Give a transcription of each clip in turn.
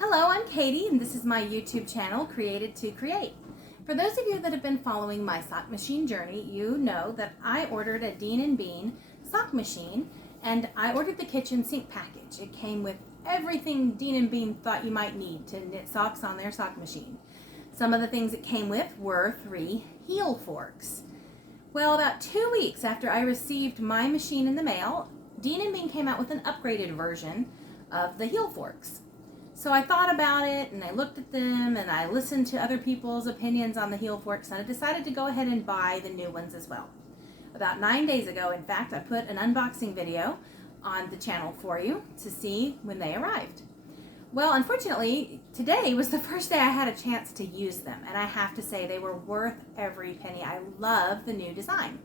Hello, I'm Katie, and this is my YouTube channel, Created to Create. For those of you that have been following my sock machine journey, you know that I ordered a Dean & Bean sock machine, and I ordered the kitchen sink package. It came with everything Dean & Bean thought you might need to knit socks on their sock machine. Some of the things it came with were 3 heel forks. Well, about 2 weeks after I received my machine in the mail, Dean & Bean came out with an upgraded version of the heel forks. So I thought about it, and I looked at them, and I listened to other people's opinions on the heel forks, and I decided to go ahead and buy the new ones as well. About 9 days ago, in fact, I put an unboxing video on the channel for you to see when they arrived. Well, unfortunately, today was the first day I had a chance to use them, and I have to say they were worth every penny. I love the new design.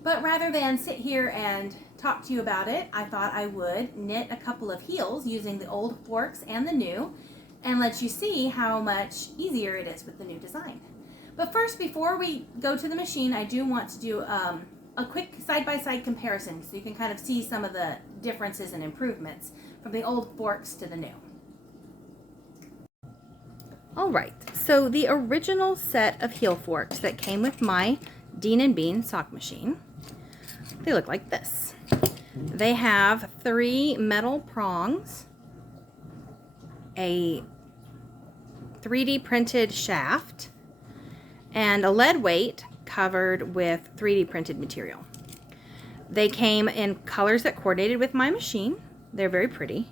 But rather than sit here and talk to you about it, I thought I would knit a couple of heels using the old forks and the new, and let you see how much easier it is with the new design. But first, before we go to the machine, I do want to do a quick side-by-side comparison so you can kind of see some of the differences and improvements from the old forks to the new. Alright, so the original set of heel forks that came with my Dean & Bean sock machine, they look like this. They have 3 metal prongs, a 3D printed shaft, and a lead weight covered with 3D printed material. They came in colors that coordinated with my machine. They're very pretty.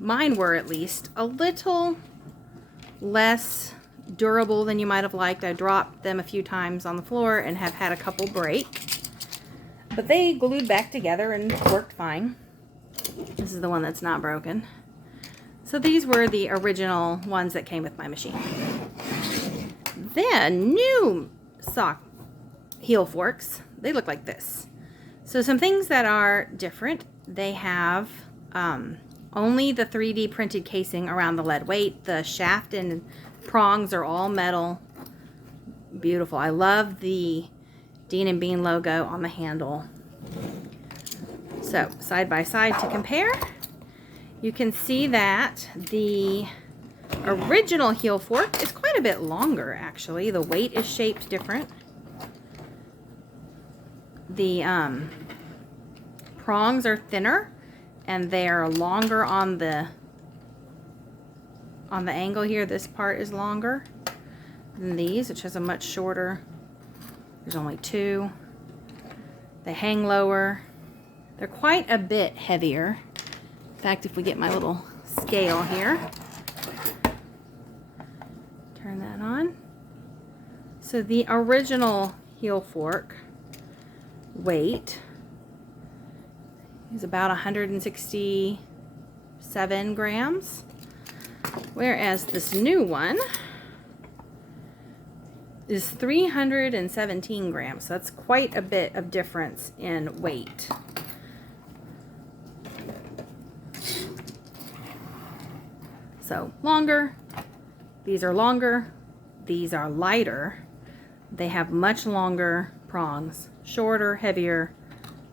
Mine were at least, a little less durable than you might have liked. I dropped them a few times on the floor and have had a couple break. But they glued back together and worked fine. This is the one that's not broken. So these were the original ones that came with my machine. Then new sock heel forks, they look like this. So some things that are different, they have only the 3D printed casing around the lead weight. The shaft and prongs are all metal. Beautiful. I love the Dean & Bean logo on the handle. So side by side to compare, you can see that the original heel fork is quite a bit longer actually. The weight is shaped different. The prongs are thinner and they're longer on the angle here. This part is longer than these, which has a much shorter. There's only 2. They hang lower. They're quite a bit heavier. In fact, if we get my little scale here, turn that on. So the original heel fork weight is about 167 grams. Whereas this new one is 317 grams. So that's quite a bit of difference in weight. So longer, these are longer, these are lighter. They have much longer prongs, shorter, heavier,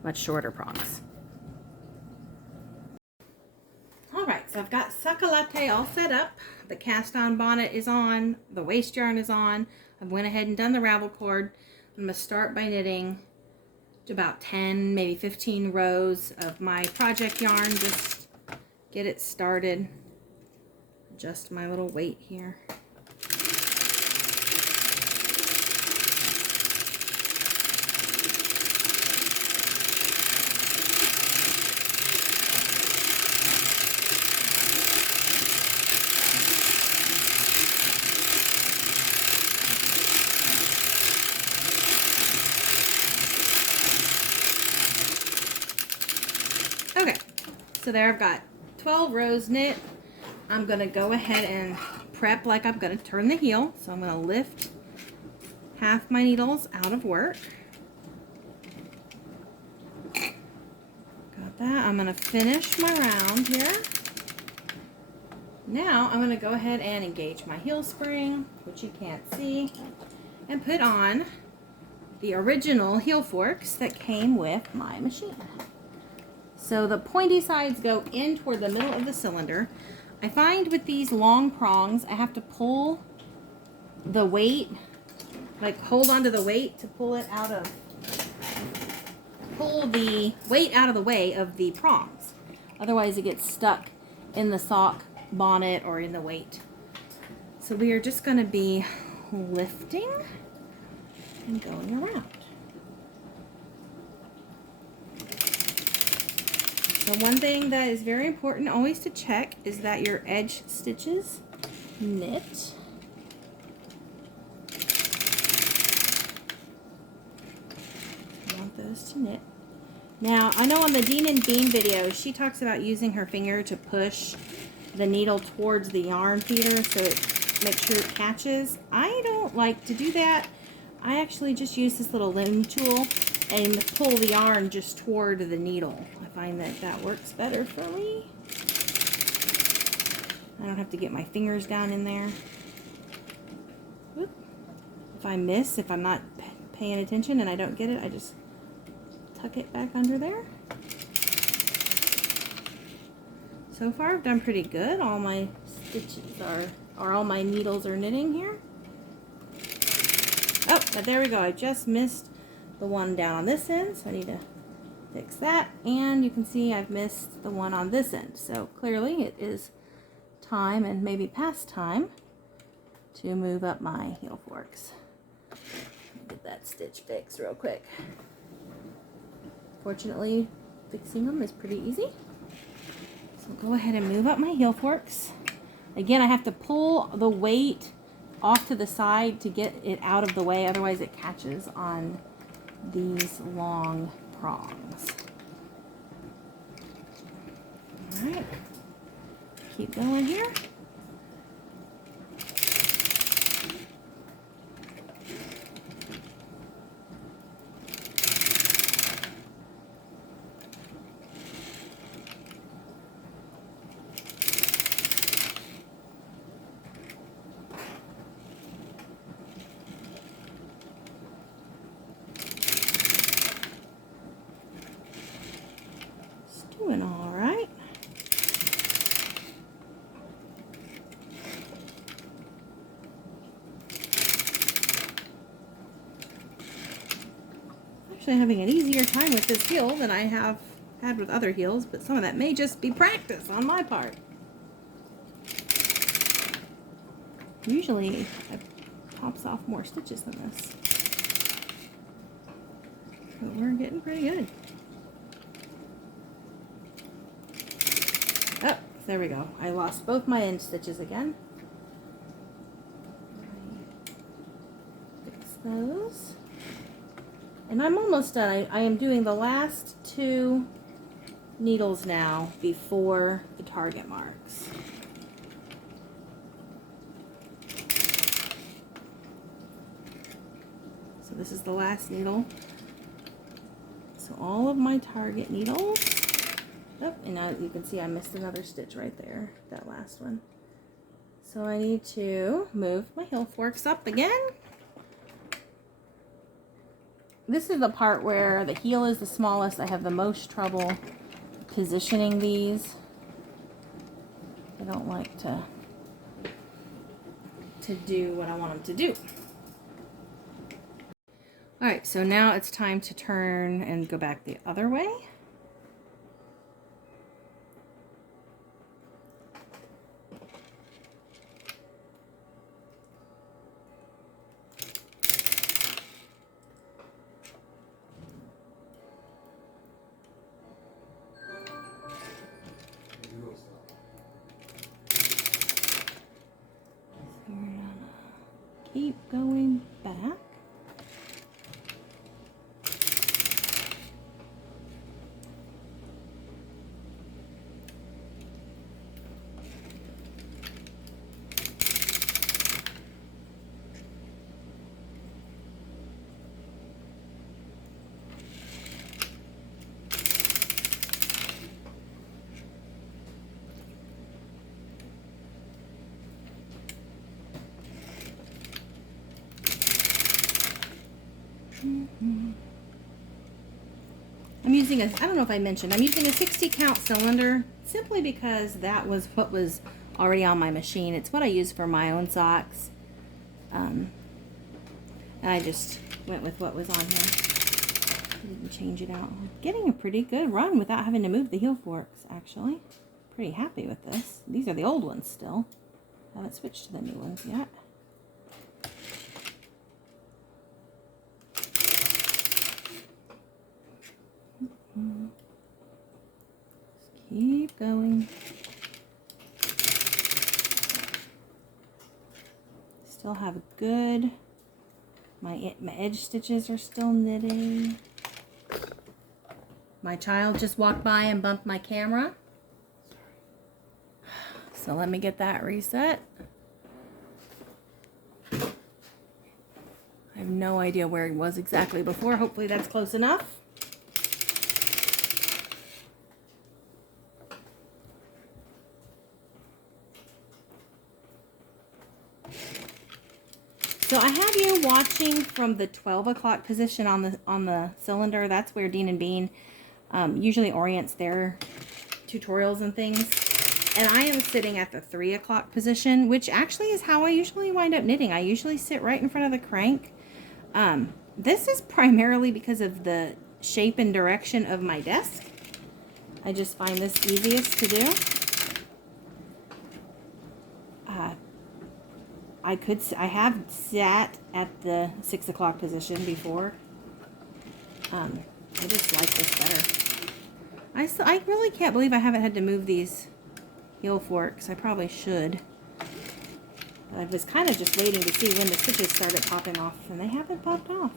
much shorter prongs. So I've got Succa Latte all set up. The cast on bonnet is on. The waist yarn is on. I've went ahead and done the ravel cord. I'm going to start by knitting about 10, maybe 15 rows of my project yarn. Just get it started. Adjust my little weight here. Okay, so there I've got 12 rows knit. I'm going to go ahead and prep like I'm going to turn the heel. So I'm going to lift half my needles out of work. Got that. I'm going to finish my round here. Now I'm going to go ahead and engage my heel spring, which you can't see, and put on the original heel forks that came with my machine. So the pointy sides go in toward the middle of the cylinder. I find with these long prongs, I have to pull the weight, like hold onto the weight to pull it out of, pull the weight out of the way of the prongs. Otherwise it gets stuck in the sock bonnet or in the weight. So we are just going to be lifting and going around. So one thing that is very important always to check is that your edge stitches knit. You want those to knit. Now, I know on the Dean and Bean video, she talks about using her finger to push the needle towards the yarn feeder so it makes sure it catches. I don't like to do that. I actually just use this little loom tool and pull the yarn just toward the needle. I find that that works better for me. I don't have to get my fingers down in there. Whoop. If I miss, if I'm not paying attention and I don't get it, I just tuck it back under there. So far I've done pretty good. All my stitches or all my needles are knitting here. Oh, but there we go. I just missed the one down on this end, so I need to fix that. And you can see I've missed the one on this end. So clearly it is time, and maybe past time, to move up my heel forks. Get that stitch fixed real quick. Fortunately, fixing them is pretty easy. So go ahead and move up my heel forks. Again, I have to pull the weight off to the side to get it out of the way, otherwise it catches on these long prongs. All right, keep going here. Doing all right. Actually having an easier time with this heel than I have had with other heels, but some of that may just be practice on my part. Usually it pops off more stitches than this, but we're getting pretty good. Oh, there we go. I lost both my end stitches again. Fix those. And I'm almost done. I am doing the last 2 needles now before the target marks. So this is the last needle. So all of my target needles. Oh, and now you can see I missed another stitch right there, that last one. So I need to move my heel forks up again. This is the part where the heel is the smallest. I have the most trouble positioning these. I don't like to do what I want them to do. All right, so now it's time to turn and go back the other way. Keep going back. I'm using I don't know if I mentioned, I'm using a 60 count cylinder simply because that was what was already on my machine. It's what I use for my own socks. And I just went with what was on here. Didn't change it out. I'm getting a pretty good run without having to move the heel forks, actually. Pretty happy with this. These are the old ones still. I haven't switched to the new ones yet. Just keep going. Still have good. My edge stitches are still knitting. My child just walked by and bumped my camera. So let me get that reset. I have no idea where he was exactly before. Hopefully that's close enough. So I have you watching from the 12 o'clock position on the cylinder. That's where Dean and Bean usually orients their tutorials and things. And I am sitting at the 3 o'clock position, which actually is how I usually wind up knitting. I usually sit right in front of the crank. This is primarily because of the shape and direction of my desk. I just find this easiest to do. I have sat at the 6 o'clock position before. I just like this better. I really can't believe I haven't had to move these heel forks. I probably should. But I was kind of just waiting to see when the stitches started popping off, and they haven't popped off.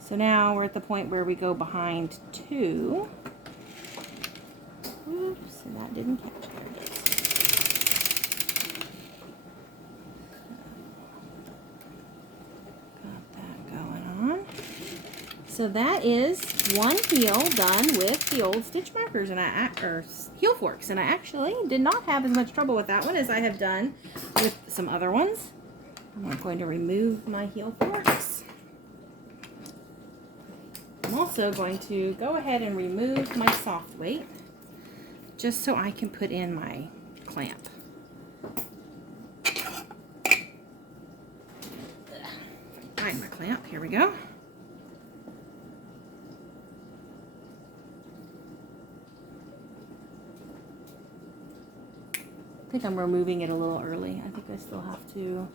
So now we're at the point where we go behind 2. Oops, and that didn't catch it. So that is one heel done with the old stitch markers and or heel forks, and I actually did not have as much trouble with that one as I have done with some other ones. I'm going to remove my heel forks. I'm also going to go ahead and remove my soft weight just so I can put in my clamp. Find my clamp, here we go. I think I'm removing it a little early. I think I still have to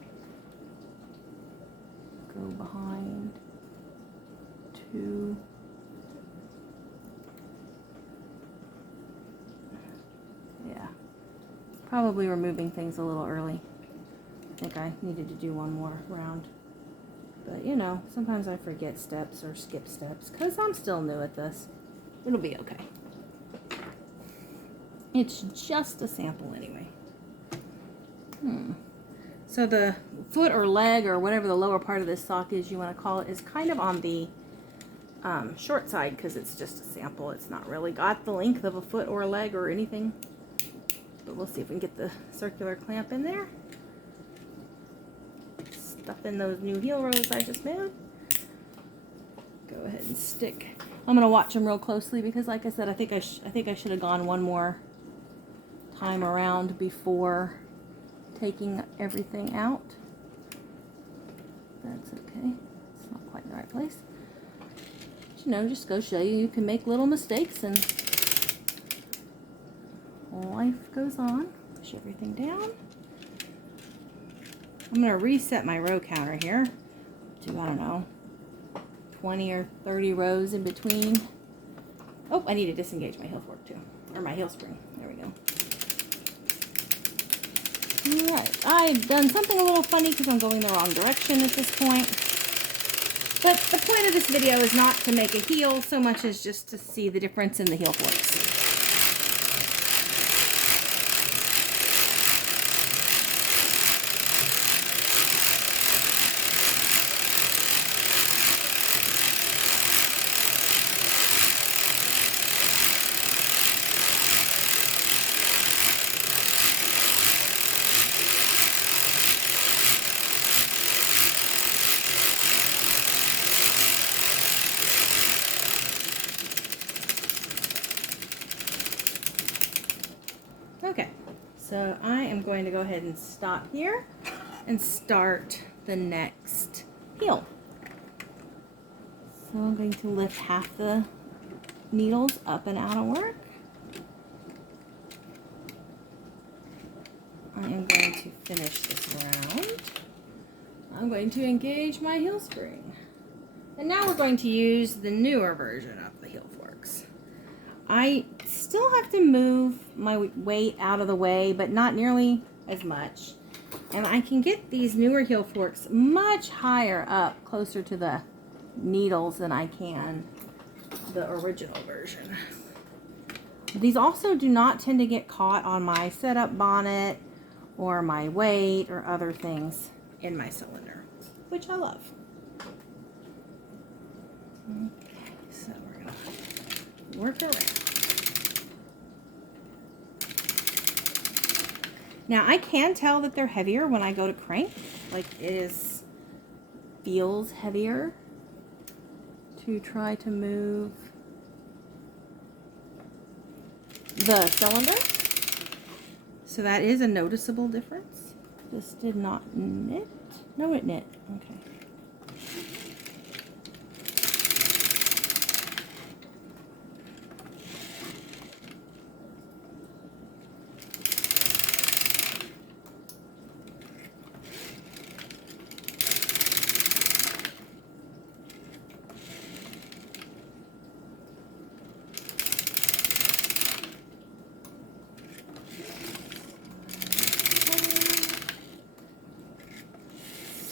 go behind 2. Yeah, probably removing things a little early. I think I needed to do one more round. But you know, sometimes I forget steps or skip steps because I'm still new at this. It'll be okay. It's just a sample anyway. So the foot or leg or whatever the lower part of this sock is you want to call it is kind of on the short side because it's just a sample. It's not really got the length of a foot or a leg or anything. But we'll see if we can get the circular clamp in there. Stuff in those new heel rows I just made. Go ahead and stick. I'm going to watch them real closely because like I said, I think I should have gone one more time around before taking everything out. That's okay. It's not quite in the right place. But, you know, just go show you can make little mistakes and life goes on. Push everything down. I'm going to reset my row counter here to, I don't know, 20 or 30 rows in between. Oh, I need to disengage my heel fork too, or my heel spring. There we go. Alright, I've done something a little funny because I'm going the wrong direction at this point. But the point of this video is not to make a heel so much as just to see the difference in the heel forks. Okay, so I am going to go ahead and stop here and start the next heel. So I'm going to lift half the needles up and out of work. I am going to finish this round. I'm going to engage my heel spring. And now we're going to use the newer version of the heel forks. I still have to move my weight out of the way, but not nearly as much. And I can get these newer heel forks much higher up, closer to the needles than I can the original version. These also do not tend to get caught on my setup bonnet or my weight or other things in my cylinder, which I love. Okay, so we're gonna work around. Now I can tell that they're heavier when I go to crank, like feels heavier to try to move the cylinder. So that is a noticeable difference. This did not knit. No, it knit. Okay.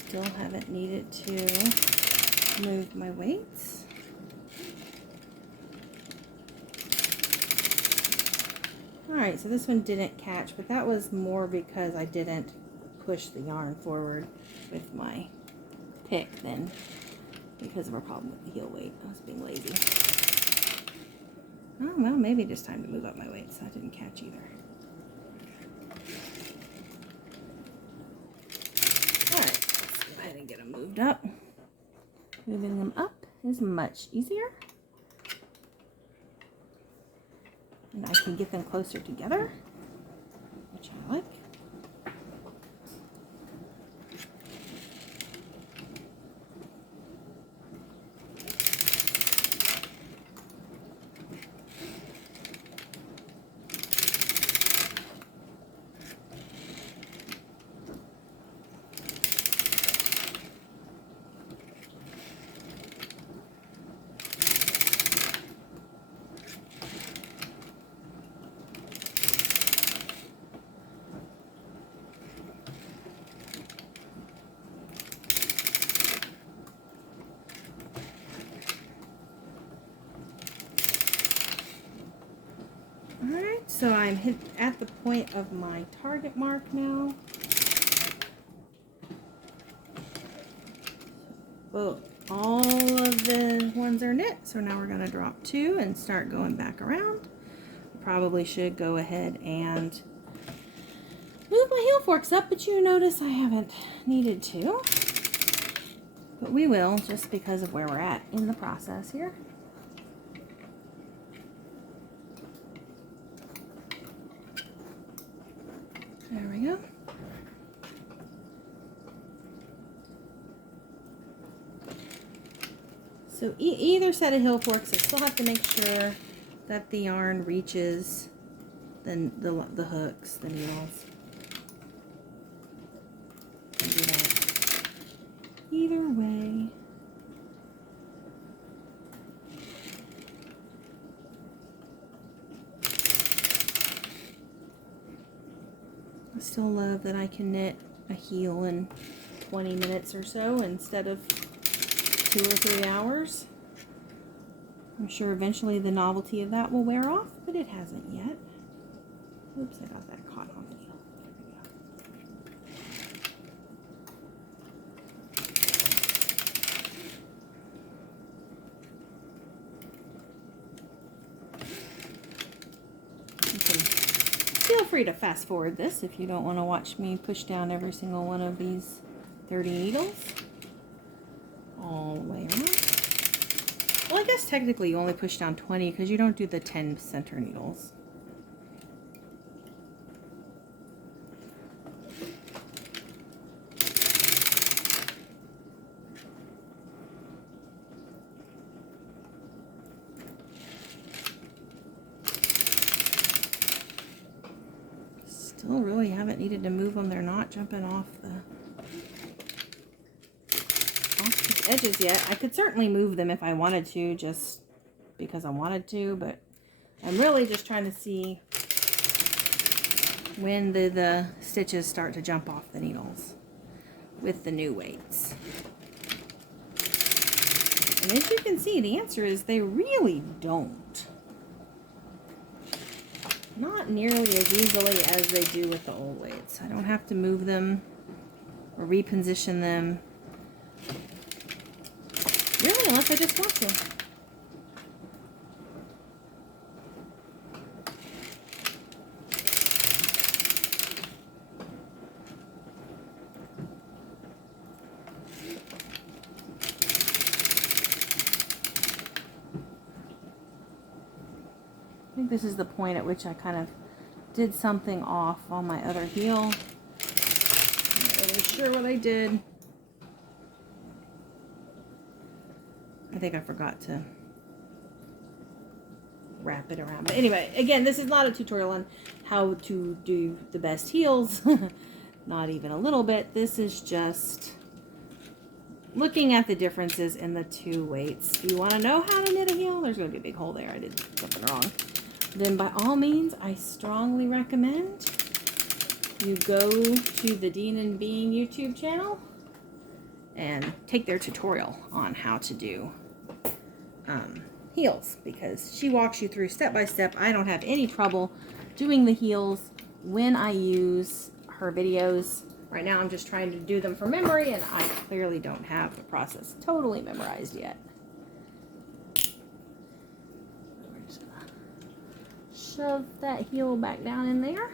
Still haven't needed to move my weights. Alright, so this one didn't catch, but that was more because I didn't push the yarn forward with my pick than because of a problem with the heel weight. I was being lazy. Oh, well, maybe just time to move up my weights. That didn't catch either. Get them moved up. Moving them up is much easier. And I can get them closer together, which I like. Alright, so I'm at the point of my target mark now. Well, all of the ones are knit, so now we're going to drop 2 and start going back around. Probably should go ahead and move my heel forks up, but you notice I haven't needed to. But we will, just because of where we're at in the process here. There we go. So either set of heel forks, I still have to make sure that the yarn reaches the hooks, the needles. And do that either way. I still love that I can knit a heel in 20 minutes or so instead of 2 or 3 hours. I'm sure eventually the novelty of that will wear off, but it hasn't yet. Oops, I got that caught on the heel. You can feel free to fast forward this if you don't want to watch me push down every single one of these 30 needles all the way around. Well, I guess technically you only push down 20 because you don't do the 10 center needles. Still really haven't needed to move them. They're not jumping off the edges yet. I could certainly move them if I wanted to, just because I wanted to, but I'm really just trying to see when the stitches start to jump off the needles with the new weights. And as you can see, the answer is they really don't. Not nearly as easily as they do with the old weights. I don't have to move them or reposition them. Really, unless I just want to. I think this is the point at which I kind of did something off on my other heel. I'm not really sure what I did. I think I forgot to wrap it around. But anyway, again, this is not a tutorial on how to do the best heels. Not even a little bit. This is just looking at the differences in the two weights. If you want to know how to knit a heel, there's going to be a big hole there. I did something wrong. Then by all means, I strongly recommend you go to the Dean and Bean YouTube channel and take their tutorial on how to do heels, because she walks you through step by step. I don't have any trouble doing the heels when I use her videos. Right now I'm just trying to do them from memory, and I clearly don't have the process totally memorized yet. We're just gonna shove that heel back down in there.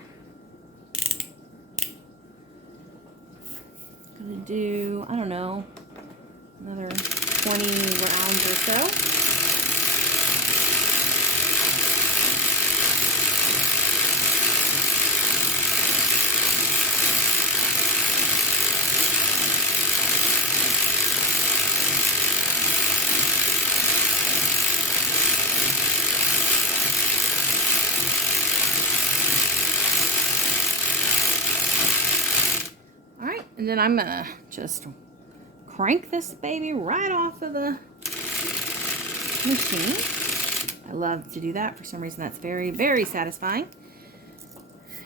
Gonna do, I don't know, another 20 rounds or so. And then I'm gonna just crank this baby right off of the machine. I love to do that. For some reason, that's very, very satisfying.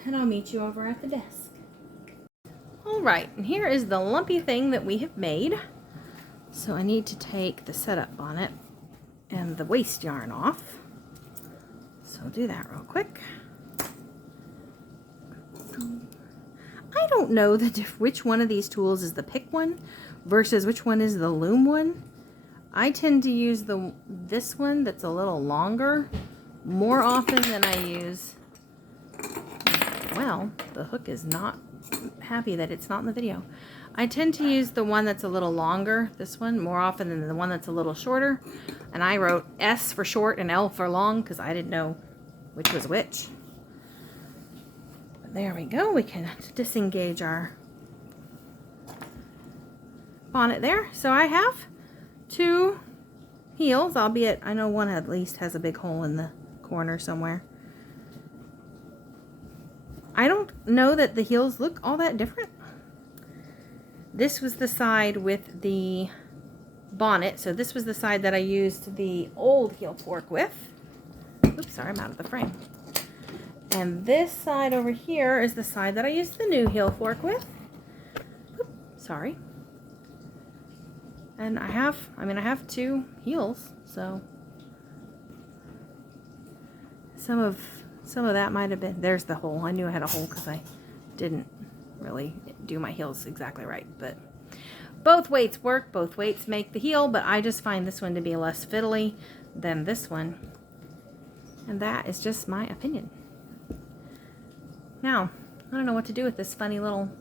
And I'll meet you over at the desk. All right, and here is the lumpy thing that we have made. So I need to take the setup bonnet and the waist yarn off. So I'll do that real quick. I don't know which one of these tools is the pick one versus which one is the loom one. I tend to use this one that's a little longer more often than I use. Well, the hook is not happy that it's not in the video. I tend to use the one that's a little longer, this one, more often than the one that's a little shorter. And I wrote S for short and L for long because I didn't know which was which. There we go. We can disengage our bonnet there. So I have two heels, albeit I know one at least has a big hole in the corner somewhere. I don't know that the heels look all that different. This was the side with the bonnet. So this was the side that I used the old heel fork with. Oops, sorry, I'm out of the frame. And this side over here is the side that I used the new heel fork with. Oops, sorry. And I have two heels, so some of that might have been, there's the hole. I knew I had a hole because I didn't really do my heels exactly right, but both weights work, both weights make the heel, but I just find this one to be less fiddly than this one. And that is just my opinion. Now, I don't know what to do with this funny little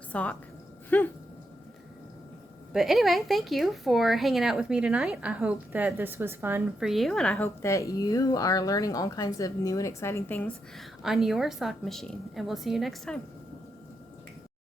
sock. But anyway, thank you for hanging out with me tonight. I hope that this was fun for you, and I hope that you are learning all kinds of new and exciting things on your sock machine. And we'll see you next time.